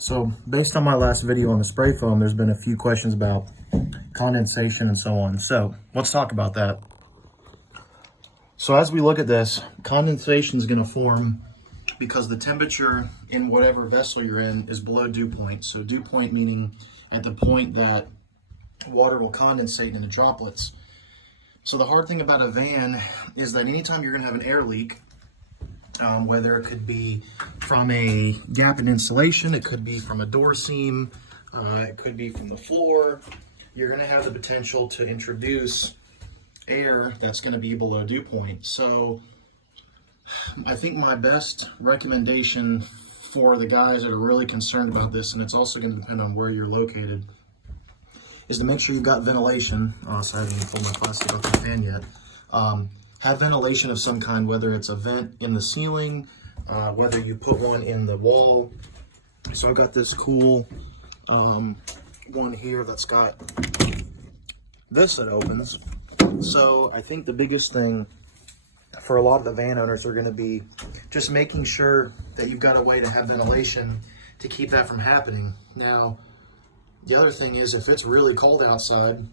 So based on my last video on the spray foam, there's been a few questions about condensation and so on. So let's talk about that. So as we look at this, condensation is going to form because the temperature in whatever vessel you're in is below dew point. So dew point meaning at the point that water will condensate into droplets. So the hard thing about a van is that anytime you're going to have an air leak, whether it could be from a gap in insulation, it could be from a door seam, it could be from the floor, you're going to have the potential to introduce air that's going to be below dew point. So I think my best recommendation for the guys that are really concerned about this, and it's also going to depend on where you're located, is to make sure you've got ventilation. So I haven't even pulled my plastic off the fan yet. Have ventilation of some kind, whether it's a vent in the ceiling, whether you put one in the wall. So I've got this cool one here that's got this that opens. So I think the biggest thing for a lot of the van owners are going to be just making sure that you've got a way to have ventilation to keep that from happening. Now, the other thing is if it's really cold outside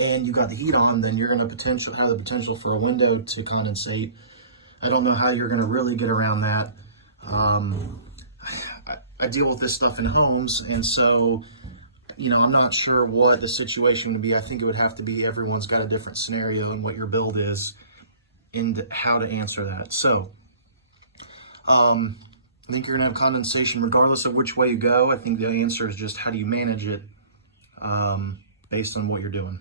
and you got the heat on, then you're going to have the potential for a window to condensate. I don't know how you're going to really get around that. I deal with this stuff in homes, and so, you know, I'm not sure what the situation would be. I think it would have to be everyone's got a different scenario and what your build is and how to answer that. So, I think you're going to have condensation regardless of which way you go. I think the answer is just how do you manage it based on what you're doing.